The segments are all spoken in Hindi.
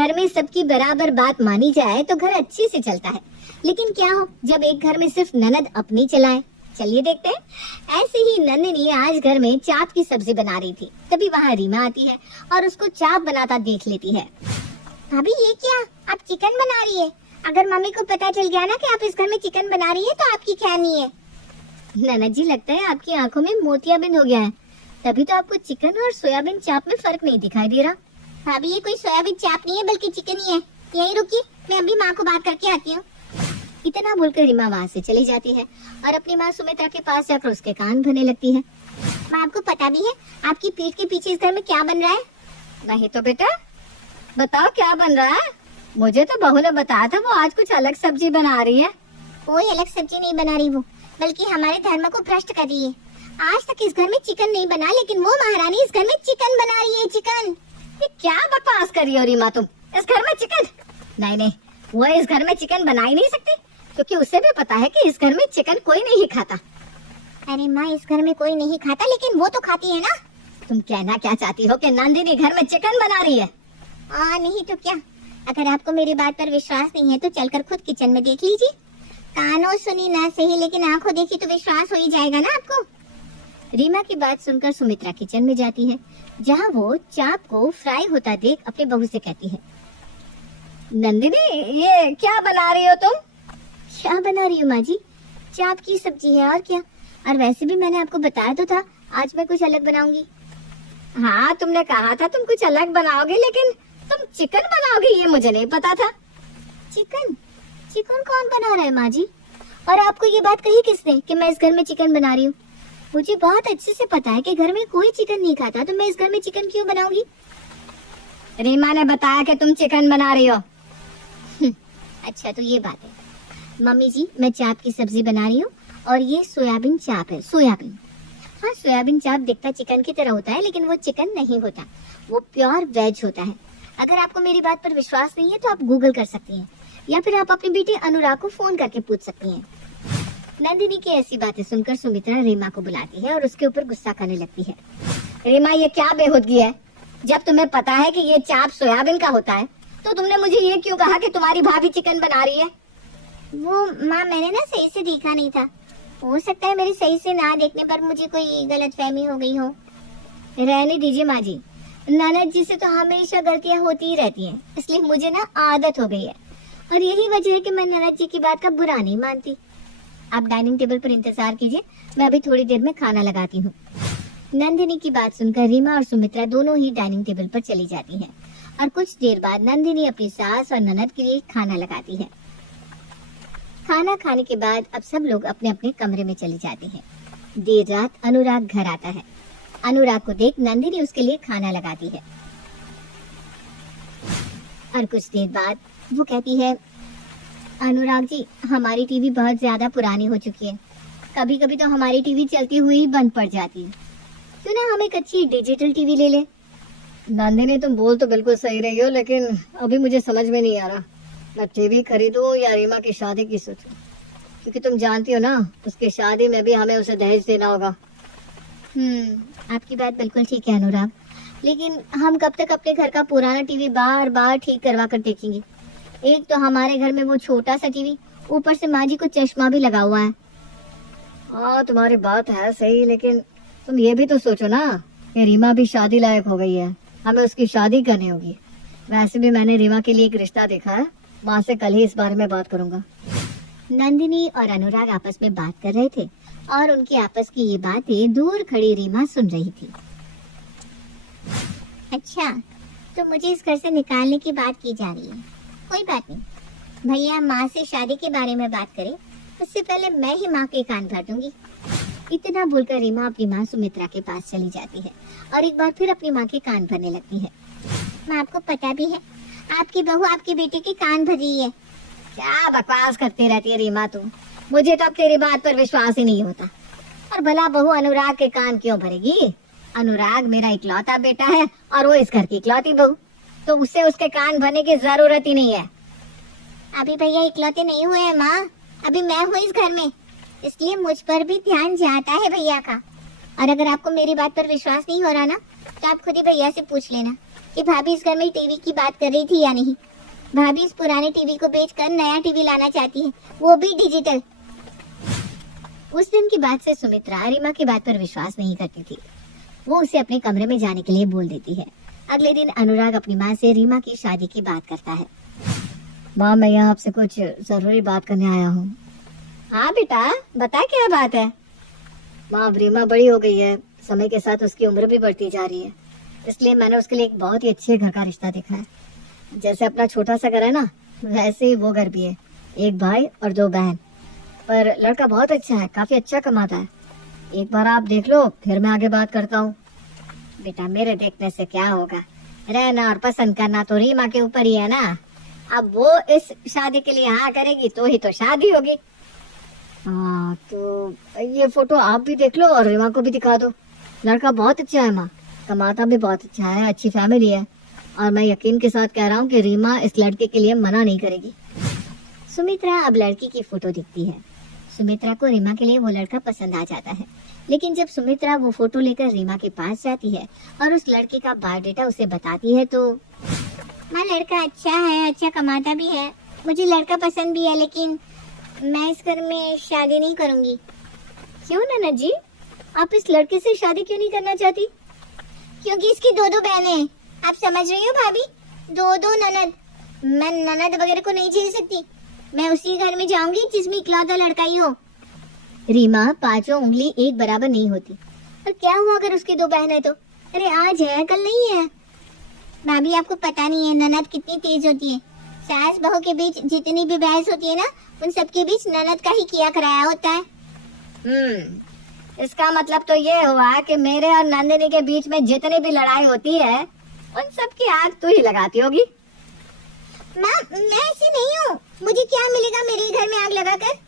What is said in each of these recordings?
घर में सबकी बराबर बात मानी जाए तो घर अच्छे से चलता है, लेकिन क्या हो जब एक घर में सिर्फ ननद अपनी चलाए। चलिए देखते हैं। ऐसे ही नंदिनी आज घर में चाप की सब्जी बना रही थी, तभी वहाँ रीमा आती है और उसको चाप बनाता देख लेती है। भाभी ये क्या, आप चिकन बना रही है? अगर मम्मी को पता चल गया ना कि आप इस घर में चिकन बना रही है तो आपकी क्या नहीं है? ननद जी, लगता है आपकी आंखों में मोतियाबिंद हो गया है, तभी तो आपको चिकन और सोयाबीन चाप में फर्क नहीं दिखाई दे रहा। भाभी ये कोई सोयाबीन चाप नहीं है बल्कि चिकन ही है। यहीं रुकिए, मैं अभी माँ को बात करके आती हूँ। इतना बोलकर रीमा वहाँ से चली जाती है और अपनी माँ सुमित्रा के पास जाकर उसके कान भरने लगती है। माँ, आपको पता भी है आपकी पीठ के पीछे इस घर में क्या बन रहा है? नहीं तो बेटा, बताओ क्या बन रहा है? मुझे तो बहू ने बताया था वो आज कुछ अलग सब्जी बना रही है। कोई अलग सब्जी नहीं बना रही वो, बल्कि हमारे धर्म को भ्रष्ट कर रही है। आज तक इस घर में चिकन नहीं बना, लेकिन वो महारानी इस घर में चिकन बना रही है। चिकन? ये क्या बकवास कर रही हो रीमा तुम? इस घर में चिकन? नहीं, वो इस घर में चिकन बना ही नहीं सकती, क्योंकि उसे भी पता है कि इस घर में चिकन कोई नहीं खाता। अरे माँ, इस घर में कोई नहीं खाता, लेकिन वो तो खाती है ना। तुम कहना क्या चाहती हो कि नंदिनी घर में चिकन बना रही है? नहीं तो क्या। अगर आपको मेरी बात पर विश्वास नहीं है तो चलकर खुद किचन में देख लीजिए। कानों सुनी ना सही, लेकिन आंखों देखी तो विश्वास हो ही जाएगा ना आपको। रीमा की बात सुनकर सुमित्रा किचन में जाती है, जहाँ वो चाप को फ्राई होता देख अपने बहू से कहती है, नंदिनी ये क्या बना रही हो तुम? क्या बना रही हो माँ जी? चाप की सब्जी है, और क्या। और वैसे भी मैंने आपको बताया तो था आज मैं कुछ अलग बनाऊंगी। हाँ, तुमने कहा था तुम कुछ अलग बनाओगे, लेकिन तुम चिकन बनाओगे ये मुझे नहीं पता था। चिकन? चिकन कौन बना रहा है माँ जी? और आपको ये बात कही किसने कि मैं इस घर में चिकन बना रही हूँ? मुझे बहुत अच्छे से पता है कि घर में कोई चिकन नहीं खाता, तो मैं इस घर में चिकन क्यों बनाऊंगी? रीमा ने बताया कि तुम चिकन बना रही हो। अच्छा, तो ये बात है। मम्मी जी, मैं चाप की सब्जी बना रही हूँ और ये सोयाबीन चाप है। सोयाबीन? हाँ, सोयाबीन चाप दिखता चिकन की तरह होता है, लेकिन वो चिकन नहीं होता, वो प्योर वेज होता है। अगर आपको मेरी बात पर विश्वास नहीं है तो आप गूगल कर सकती हैं, या फिर आप अपनी बेटी अनुराग को फोन करके पूछ सकती हैं। नंदिनी की ऐसी बातें सुनकर सुमित्रा रीमा को बुलाती है और उसके ऊपर गुस्सा करने लगती है। रीमा, ये क्या बेहूदगी है? जब तुम्हें पता है कि ये चाप सोयाबीन का होता है तो तुमने मुझे ये क्यों कहा कि तुम्हारी भाभी चिकन बना रही है? वो माँ, मैंने ना सही से देखा नहीं था। हो सकता है मेरी सही से ना देखने पर मुझे कोई गलतफहमी हो गई हो। रहने दीजिए माँ जी, ननद जी से तो हमेशा गलतियाँ होती ही रहती हैं, इसलिए मुझे ना आदत हो गई है, और यही वजह है कि मैं ननद जी की बात का बुरा नहीं मानती। आप डाइनिंग टेबल पर इंतजार कीजिए, मैं अभी थोड़ी देर में खाना लगाती हूँ। नंदिनी की बात सुनकर रीमा और सुमित्रा दोनों ही डाइनिंग टेबल पर चली जाती हैं, और कुछ देर बाद नंदिनी अपनी सास और ननद के लिए खाना लगाती है। खाना खाने के बाद अब सब लोग अपने अपने कमरे में चले जाते हैं। देर रात अनुराग घर आता है। अनुराग को देख नंदिनी उसके लिए खाना लगाती है, और कुछ देर बाद वो कहती है, अनुराग जी, हमारी टीवी बहुत ज्यादा पुरानी हो चुकी है, कभी कभी तो हमारी टीवी चलती हुई ही बंद पड़ जाती है, क्यों ना हम एक अच्छी डिजिटल टीवी ले लें? नंदिनी, तुम बोल तो बिल्कुल सही रही हो, लेकिन अभी मुझे समझ में नहीं आ रहा मैं टीवी खरीदूं या रीमा की शादी की सोचूं, क्योंकि तुम जानती हो ना उसकी शादी में भी हमें उसे दहेज देना होगा। आपकी बात बिल्कुल ठीक है अनुराग, लेकिन हम कब तक अपने घर का पुराना टीवी बार बार ठीक करवा कर देखेंगे? एक तो हमारे घर में वो छोटा सा टीवी, ऊपर से माँ जी को चश्मा भी लगा हुआ है। हाँ, तुम्हारी बात है सही, लेकिन तुम ये भी तो सोचो ना कि रीमा भी शादी लायक हो गई है, हमें उसकी शादी करनी होगी। वैसे भी मैंने रीमा के लिए एक रिश्ता देखा है, माँ से कल ही इस बारे में बात करूंगा। नंदिनी और अनुराग आपस में बात कर रहे थे, और उनकी आपस की ये बातें दूर खड़ी रीमा सुन रही थी। अच्छा, तो मुझे इस घर से निकालने की बात की जा रही है। कोई बात नहीं, भैया माँ से शादी के बारे में बात करें उससे पहले मैं ही माँ के कान भर दूंगी। इतना बोलकर रीमा अपनी माँ सुमित्रा के पास चली जाती है और एक बार फिर अपनी माँ के कान भरने लगती है। माँ, आपको पता भी है आपकी बहू आपके बेटे के कान भर रही है। क्या बकवास करती रहती है रीमा तू, मुझे तो अब तेरी बात पर विश्वास ही नहीं होता। और भला बहू अनुराग के कान क्यों भरेगी? अनुराग मेरा इकलौता बेटा है और वो इस घर की इकलौती बहू, तो उससे उसके कान भरने की जरूरत ही नहीं है। अभी भैया इकलौते नहीं हुए हैं माँ, अभी मैं हूँ इस घर में, इसलिए मुझ पर भी ध्यान जाता है भैया का। और अगर आपको मेरी बात पर विश्वास नहीं हो रहा ना, तो आप खुद ही भैया से पूछ लेना। कि भाभी इस घर में टीवी की बात कर रही थी या नहीं। भाभी इस पुराने टीवी को बेचकर नया टीवी लाना चाहती है, वो भी डिजिटल। उस दिन की बात से सुमित्रा रीमा की बात पर विश्वास नहीं करती थी। वो उसे अपने कमरे में जाने के लिए बोल देती है। अगले दिन अनुराग अपनी माँ से रीमा की शादी की बात करता है। माँ, मैं यहाँ आपसे कुछ जरूरी बात करने आया हूँ। हाँ बेटा, बता क्या बात है। माँ, अब रीमा बड़ी हो गई है, समय के साथ उसकी उम्र भी बढ़ती जा रही है, इसलिए मैंने उसके लिए एक बहुत ही अच्छे घर का रिश्ता देखा है। जैसे अपना छोटा सा घर है ना, वैसे ही वो घर भी है। एक भाई और 2 बहन, पर लड़का बहुत अच्छा है, काफी अच्छा कमाता है। एक बार आप देख लो, फिर मैं आगे बात करता हूँ। बेटा, मेरे देखने से क्या होगा, रहना और पसंद करना तो रीमा के ऊपर ही है ना। अब वो इस शादी के लिए हाँ करेगी तो ही तो शादी होगी। हाँ, तो ये फोटो आप भी देख लो और रीमा को भी दिखा दो। लड़का बहुत अच्छा है माँ, कमाता भी बहुत अच्छा है, अच्छी फैमिली है, और मैं यकीन के साथ कह रहा हूँ कि रीमा इस लड़के के लिए मना नहीं करेगी। सुमित्रा अब लड़की की फोटो दिखती है। सुमित्रा को रीमा के लिए वो लड़का पसंद आ जाता है, लेकिन जब सुमित्रा वो फोटो लेकर रीमा के पास जाती है और उस लड़के का बायोडेटा उसे बताती है तो माँ, लड़का अच्छा है, अच्छा कमाता भी है, मुझे लड़का पसंद भी है, लेकिन मैं इस घर में शादी नहीं करूंगी। क्यों ननद जी, आप इस लड़के से शादी क्यों नहीं करना चाहती? क्योंकि इसकी 2 बहनें हैं। आप समझ रही हो भाभी, 2 ननद। मैं ननद वगैरह को नहीं झेल सकती। मैं उसी घर में जाऊंगी जिसमें इकलौता लड़का ही हो। रीमा, 5 उंगली एक बराबर नहीं होती, और क्या हुआ अगर उसकी 2 बहनें तो? अरे आज है, कल नहीं है। भाभी, आपको पता नहीं है ननद कितनी तेज होती है। सास बहू के बीच जितनी भी बहस होती है ना, उन सबके बीच ननद का ही किया कराया होता है। इसका मतलब तो ये हुआ कि मेरे और नंदिनी के बीच में जितनी भी लड़ाई होती है उन सब की आग तू ही लगाती होगी। माँ, मैं ऐसी नहीं हूँ, मुझे क्या मिलेगा मेरे घर में आग लगाकर?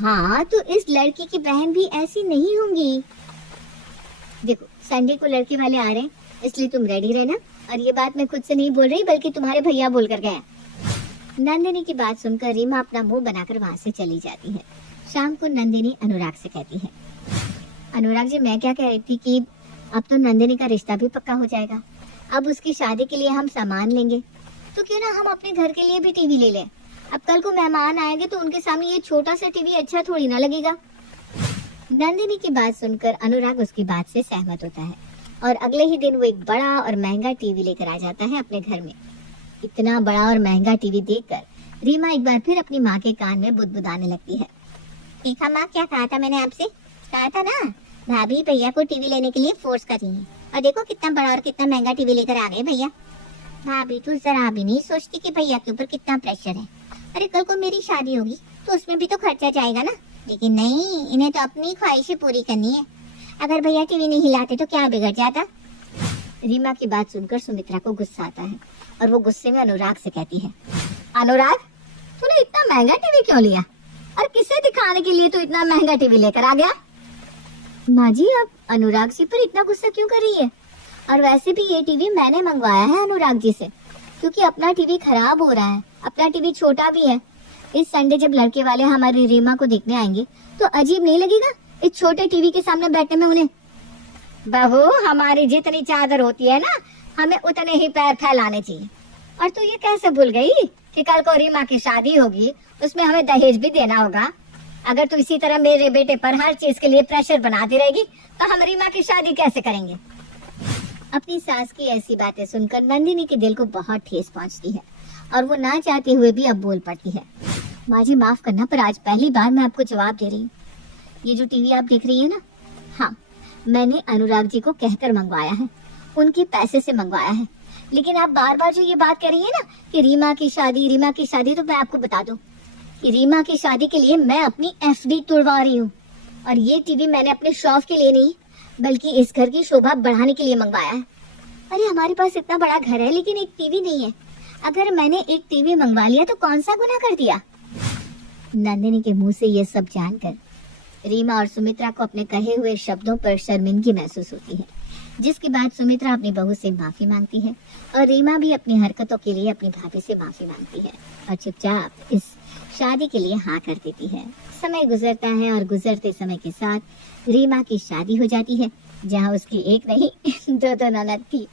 हाँ, तो इस लड़की की बहन भी ऐसी नहीं होंगी। देखो, संडे को लड़के वाले आ रहे हैं, इसलिए तुम रेडी रहना। और ये बात मैं खुद से नहीं बोल रही, बल्कि तुम्हारे भैया बोल कर गए। नंदिनी की बात सुनकर रीमा अपना मुंह बनाकर वहाँ से चली जाती है। शाम को नंदिनी अनुराग से कहती है, अनुराग जी, मैं क्या कह रही थी कि अब तो नंदिनी का रिश्ता भी पक्का हो जाएगा। अब उसकी शादी के लिए हम सामान लेंगे, तो क्यों ना हम अपने घर के लिए भी टीवी ले लें। अब कल को मेहमान आएंगे तो उनके सामने ये छोटा सा टीवी अच्छा थोड़ी ना लगेगा। नंदिनी की बात सुनकर अनुराग उसकी बात से सहमत होता है, और अगले ही दिन वो एक बड़ा और महंगा टीवी लेकर आ जाता है अपने घर में। इतना बड़ा और महंगा टीवी देखकर रीमा एक बार फिर अपनी माँ के कान में बुदबुदाने लगती है। देखा माँ, क्या कहा था मैंने आपसे? कहा था ना, भाभी भैया को टीवी लेने के लिए फोर्स कर रही है, और देखो कितना बड़ा और कितना महंगा टीवी लेकर आ गए भैया। भाभी तो जरा भी नहीं सोचती कि भैया के ऊपर कितना प्रेशर है। अरे कल को मेरी शादी होगी तो उसमें भी तो खर्चा जाएगा ना। लेकिन नहीं, इन्हें तो अपनी ख्वाहिशें पूरी करनी है। अगर भैया टीवी नहीं हिलाते तो क्या बिगड़ जाता? रीमा की बात सुनकर सुमित्रा को गुस्सा आता है, और वो गुस्से में अनुराग से कहती है, अनुराग, तूने इतना महंगा टीवी क्यों लिया, और किसे दिखाने के लिए तू इतना महंगा टीवी लेकर आ गया? माँ जी, आप अनुराग जी पर इतना गुस्सा क्यों कर रही है? और वैसे भी ये टीवी मैंने मंगवाया है अनुराग जी से, क्योंकि अपना टीवी खराब हो रहा है, अपना टीवी छोटा भी है। इस संडे जब लड़के वाले हमारी रीमा को देखने आएंगे तो अजीब नहीं लगेगा इस छोटे टीवी के सामने बैठने में उन्हें? बहू, हमारी जितनी चादर होती है ना, हमें उतने ही पैर फैलाने चाहिए। और तू ये कैसे भूल गई कि कल को रीमा की शादी होगी, उसमें हमें दहेज भी देना होगा। अगर तू इसी तरह मेरे बेटे पर हर चीज के लिए प्रेशर बनाती रहेगी तो हम रीमा की शादी कैसे करेंगे? अपनी सास की ऐसी बातें सुनकर नंदिनी के दिल को बहुत ठेस पहुंचती है, और वो ना चाहते हुए भी अब बोल पड़ती है। माँ जी, माफ करना, पर आज पहली बार मैं आपको जवाब दे रही हूँ। ये जो टीवी आप देख रही है ना, हाँ, मैंने अनुराग जी को कहकर मंगवाया है, उनके पैसे से मंगवाया है। लेकिन आप बार बार जो ये बात कर रही है ना कि रीमा की शादी, तो मैं आपको बता दूं कि रीमा की शादी के लिए मैं अपनी एफडी तुड़वा रही हूँ। और ये टीवी मैंने अपने शौक के लिए नहीं, बल्कि इस घर की शोभा बढ़ाने के लिए मंगवाया है। अरे हमारे पास इतना बड़ा घर है, लेकिन एक टीवी नहीं है। अगर मैंने एक टीवी मंगवा लिया तो कौन सा गुनाह कर दिया? नंदिनी के मुंह से ये सब जानकर रीमा और सुमित्रा को अपने कहे हुए शब्दों पर शर्मिंदगी महसूस होती है, जिसके बाद सुमित्रा अपनी बहू से माफी मांगती है, और रीमा भी अपनी हरकतों के लिए अपनी भाभी से माफी मांगती है, और चुपचाप इस शादी के लिए हाँ कर देती है। समय गुजरता है, और गुजरते समय के साथ रीमा की शादी हो जाती है, जहाँ उसकी एक नहीं 2 ननद थी।